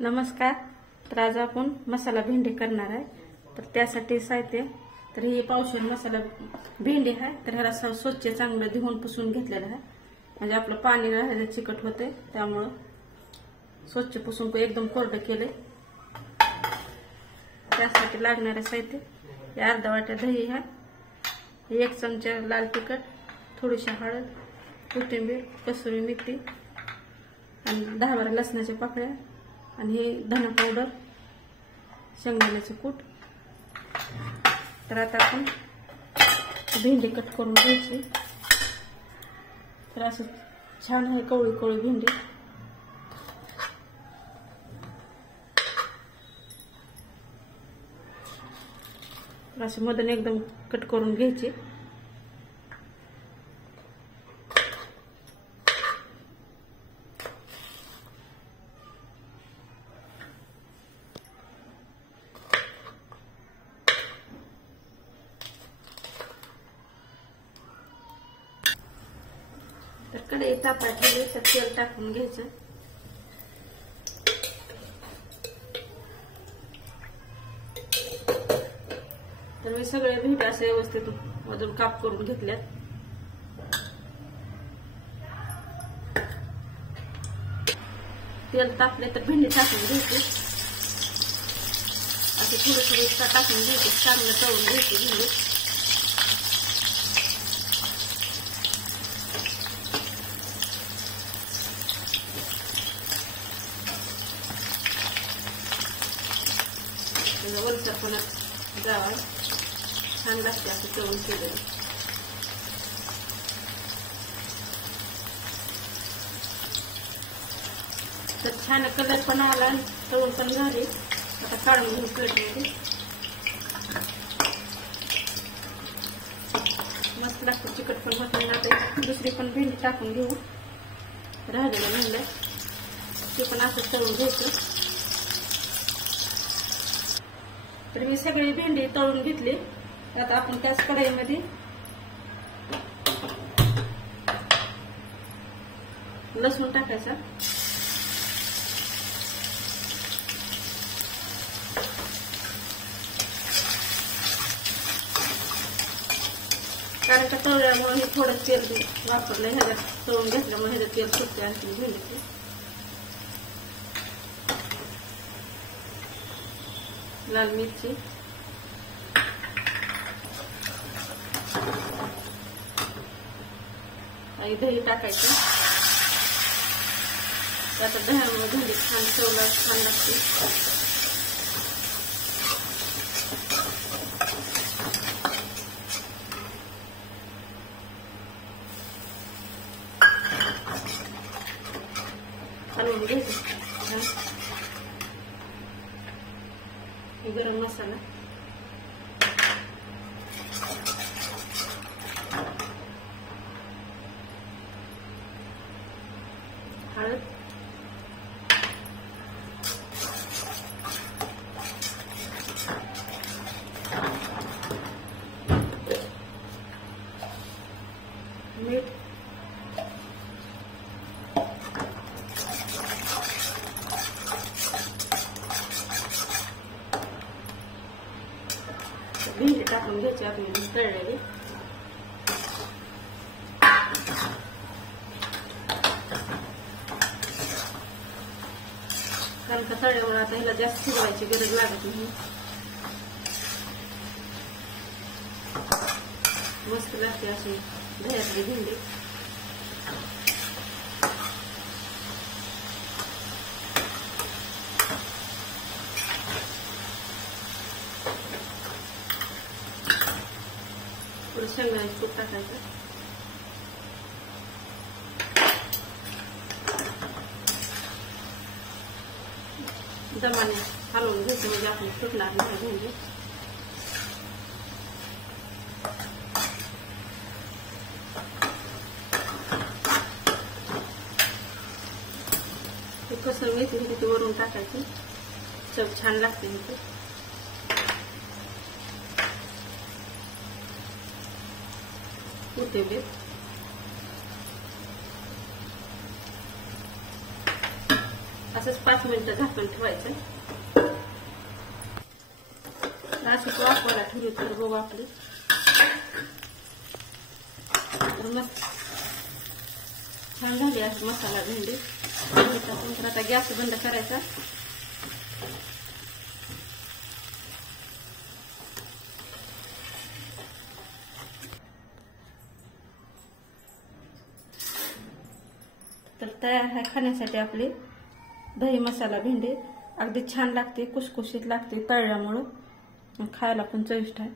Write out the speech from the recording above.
नमस्कार. तर आज आपण मसाला भेंडी करणार आहे. तर त्यासाठी साहित्य तर ही पावशेर मसाला भेंडी आहे. तर ह्याला स्वच्छ चांगलं धुवून पुसून घेतलेलं आहे. म्हणजे आपलं पाणी ना ह्याचं चिकट होते, त्यामुळं स्वच्छ पुसून एकदम कोरडं केले. त्यासाठी लागणारे साहित्य हे अर्धा वाट्या दही आहे, 1 चमचा लाल तिखट, थोडीशी हळद, कोथिंबीर, कसुरी मेथी आणि 10-12 लसणाच्या पाकळ्या आणि हे धना पावडर, शेंगदाण्याचे कूट. तर आता आपण भेंडी कट करून घ्यायची. तर असं छान आहे कवळी कवळी भेंडी. असं मधून एकदम कट करून घ्यायची. तर कढई तापायची, तर तेल टाकून घ्यायचं. तर मी सगळे भेंडी असे व्यवस्थित अजून काप करून घेतल्यात. तेल तापले तर भेंडी टाकून घ्यायची. असे थोडं टाकून घ्यायचे, चांगलं तळून घ्यायची भेंडी. वरचा जावा छान लागते असं तळून केलेलं. तर छान कलर पण आला, तळून पण झाले. आता काढून घेऊ प्लेटमध्ये. मस्त लागतं, चिकट पण होत नाही. आता दुसरी पण भेंडी टाकून घेऊ. राहिलेलं म्हणलं ते पण असं तळून घ्यायचं. तर मी सगळी भेंडी तळून घेतली. आता आपण त्याच कढईमध्ये लसूण टाकायचा. कारण का तळल्यामुळे हे थोडं तेल वापरलं, ह्याच्यात तळून घेतल्यामुळे ह्याचं तेल सुटते आणखी भेंडीचे. लाल मिरची, आणि दही टाकायचं. आता दह्यामुळे भेंडी छान चवला छान लागते. हलवून घ्यायचं. गरम मसाला, हळद, मीठ, भेंडी टाकून घ्यायची आपली तळलेली. कारण का तळल्यावर आता ह्याला जास्त शिजवायची गरज लागत नाही. मस्त लागते अशी दह्यातली भेंडी. थोडं शेंगदाण्याचं कूट टाकायचं. दमाने हलवून घ्यायचं, म्हणजे आपण सुटणार नाही भेंडी. कसं मेथी तिथे वरून टाकायची, चव छान लागते. इथे कोथिंबीर, असंच 5 मिनिटं झाकून ठेवायचं. असंच वाफवायला ठेवली तर बघू आपली तर मस्त छान झाली अशी मसाला भेंडी. तर आता गॅस बंद करायचा. तर तयार आहे खाण्यासाठी आपली दही मसाला भेंडी. अगदी छान लागते, कुसकुशीत लागते तळल्यामुळं, खायला पण चविष्ट आहे.